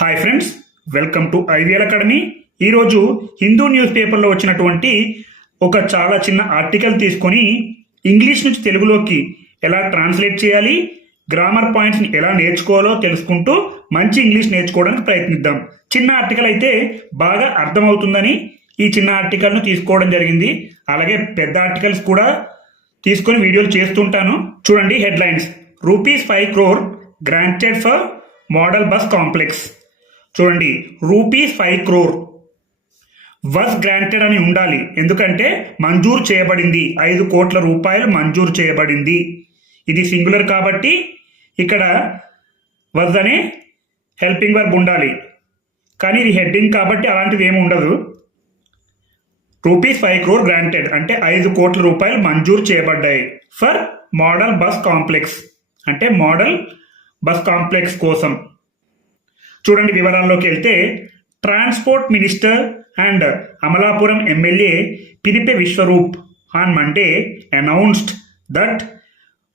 Hi friends welcome to IVL academy ఈరోజు Hindu news పేపర్లో వచ్చినటువంటి ఒక చాలా చిన్న ఆర్టికల్ తీసుకొని ఇంగ్లీష్ నుంచి తెలుగులోకి ఎలా ట్రాన్స్లేట్ చేయాలి గ్రామర్ పాయింట్స్ని ఎలా నేర్చుకోవాలో తెలుసుకుంటూ మంచి ఇంగ్లీష్ నేర్చుకోవడానికి ప్రయత్నిద్దాం. చిన్న ఆర్టికల్ అయితే బాగా అర్థమవుతుందని ఈ చిన్న ఆర్టికల్ను తీసుకోవడం జరిగింది. అలాగే పెద్ద ఆర్టికల్స్ కూడా తీసుకొని వీడియోలు చేస్తుంటాను. చూడండి headlines. Rupees five crore granted for model bus complex చూడండి rupees five crore. Was granted అని ఉండాలి. ఎందుకంటే మంజూరు చేయబడింది. ఐదు కోట్ల రూపాయలు మంజూరు చేయబడింది. ఇది సింగులర్ కాబట్టి ఇక్కడ వజ్ అనే హెల్పింగ్ వర్బ్ ఉండాలి. కానీ ఇది హెడ్డింగ్ కాబట్టి అలాంటిది ఏమి ఉండదు. Rupees five crore granted. అంటే ఐదు కోట్ల రూపాయలు మంజూరు చేయబడ్డాయి. For model bus complex. అంటే మోడల్ బస్ కాంప్లెక్స్ కోసం. చూడండి వివరాల్లోకి వెళ్తే transport minister and Amalapuram MLA Pinipe Viswarup on Monday announced that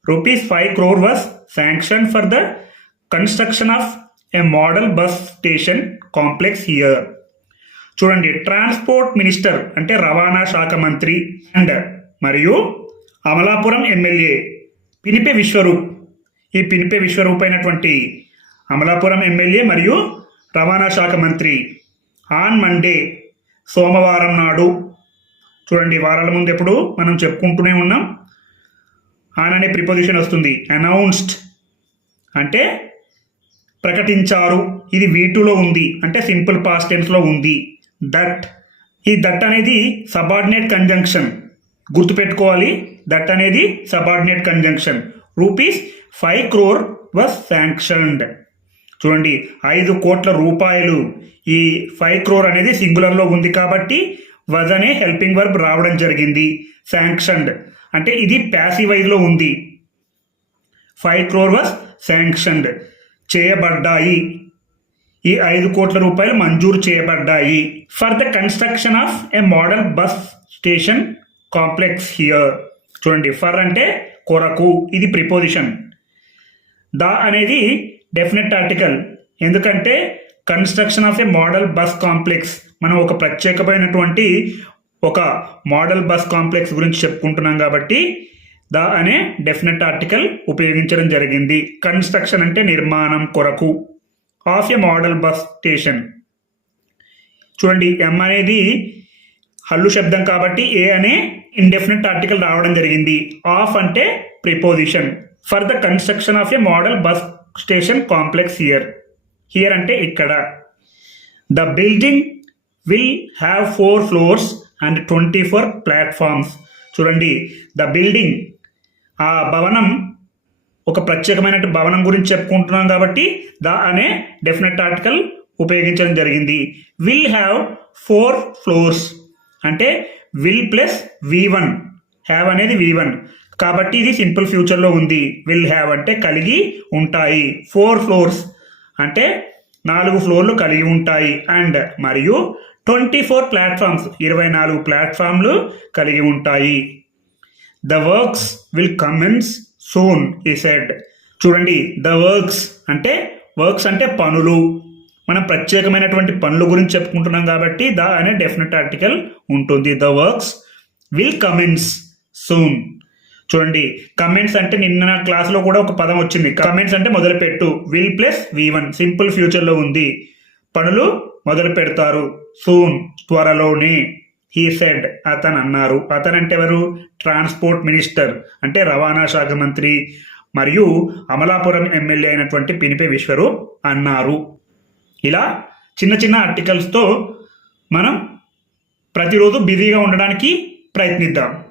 rupees five crore was sanction for the construction of a model bus station complex here చూడండి transport minister అంటే రవాణా శాఖ మంత్రి and మరియు అమలాపురం ఎమ్మెల్యే పినిపే విశ్వరూప్. ఈ పినిపే విశ్వరూప్ అయినటువంటి అమలాపురం ఎమ్మెల్యే మరియు రవాణా శాఖ మంత్రి ఆన్ మండే సోమవారం నాడు. చూడండి వారాల ముందు ఎప్పుడు మనం చెప్పుకుంటూనే ఉన్నాం. ఆన్ అనే ప్రిపోజిషన్ వస్తుంది. అనౌన్స్డ్ అంటే ప్రకటించారు. ఇది వీటులో ఉంది. అంటే సింపుల్ పాస్ట్ టెన్స్లో ఉంది. దట్ ఈ దట్ అనేది సబార్డినేట్ కంజంక్షన్ గుర్తుపెట్టుకోవాలి. దట్ అనేది subordinate conjunction rupees five crore was sanctioned చూడండి ఐదు కోట్ల రూపాయలు. ఈ ఫైవ్ క్రోర్ అనేది సింగులర్లో ఉంది కాబట్టి వజ్ అనే హెల్పింగ్ వర్బ్ రావడం జరిగింది. శాంక్షన్డ్. అంటే ఇది ప్యాసివైజ్లో ఉంది. Five crore was sanctioned. చేయబడ్డాయి. ఈ ఐదు కోట్ల రూపాయలు మంజూరు చేయబడ్డాయి. For the construction of a model bus station complex here. చూడండి ఫర్ అంటే కొరకు. ఇది ప్రిపోజిషన్. ద అనేది డెఫినెట్ ఆర్టికల్ ఎందుకంటే construction of a model bus complex మనం ఒక ప్రత్యేకమైనటువంటి ఒక మోడల్ బస్ కాంప్లెక్స్ గురించి చెప్పుకుంటున్నాం కాబట్టి ద అనే డెఫినెట్ ఆర్టికల్ ఉపయోగించడం జరిగింది. కన్స్ట్రక్షన్ అంటే నిర్మాణం కొరకు. Of a model bus station చూడండి ఎం అనేది హల్లు శబ్దం కాబట్టి ఏ అనే ఇండెఫినెట్ ఆర్టికల్ రావడం జరిగింది. ఆఫ్ అంటే preposition for the construction of a model bus station complex here. Here అంటే ఇక్కడ. The building will have four floors and twenty four platforms. చూడండి ద బిల్డింగ్ ఆ భవనం ఒక ప్రత్యేకమైన భవనం గురించి చెప్పుకుంటున్నాం కాబట్టి ద అనే డెఫినెట్ ఆర్టికల్ ఉపయోగించడం జరిగింది. Will have four floors. అంటే will plus V one. Have అనేది వి వన్. కాబట్టి ఇది సింపుల్ ఫ్యూచర్లో ఉంది. విల్ హ్యావ్ అంటే కలిగి ఉంటాయి. ఫోర్ ఫ్లోర్స్ అంటే నాలుగు ఫ్లోర్లు కలిగి ఉంటాయి. అండ్ మరియు ట్వంటీ ఫోర్ ప్లాట్ఫామ్స్ ఇరవై నాలుగు ప్లాట్ఫామ్లు కలిగి ఉంటాయి. The works will commence soon ఈ సెడ్ చూడండి ద వర్క్స్ అంటే వర్క్స్ అంటే పనులు. మనం ప్రత్యేకమైనటువంటి పనుల గురించి చెప్పుకుంటున్నాం కాబట్టి ద అనే డెఫినెట్ ఆర్టికల్ ఉంటుంది. The works will commence soon చూడండి కమెంట్స్ అంటే నిన్న క్లాస్లో కూడా ఒక పదం వచ్చింది. కమెంట్స్ అంటే మొదలు పెట్టు will plus V one simple ఫ్యూచర్లో ఉంది. పనులు మొదలు పెడతారు సూన్ త్వరలోనే. హీ సెడ్ అతను అన్నారు. అతను అంటే ఎవరు? ట్రాన్స్పోర్ట్ మినిస్టర్ అంటే రవాణా శాఖ మంత్రి. మరియు అమలాపురం ఎమ్మెల్యే అయినటువంటి పినిపే విశ్వరూప్ అన్నారు. ఇలా చిన్న చిన్న ఆర్టికల్స్తో మనం ప్రతిరోజు బిజీగా ఉండడానికి ప్రయత్నిద్దాం.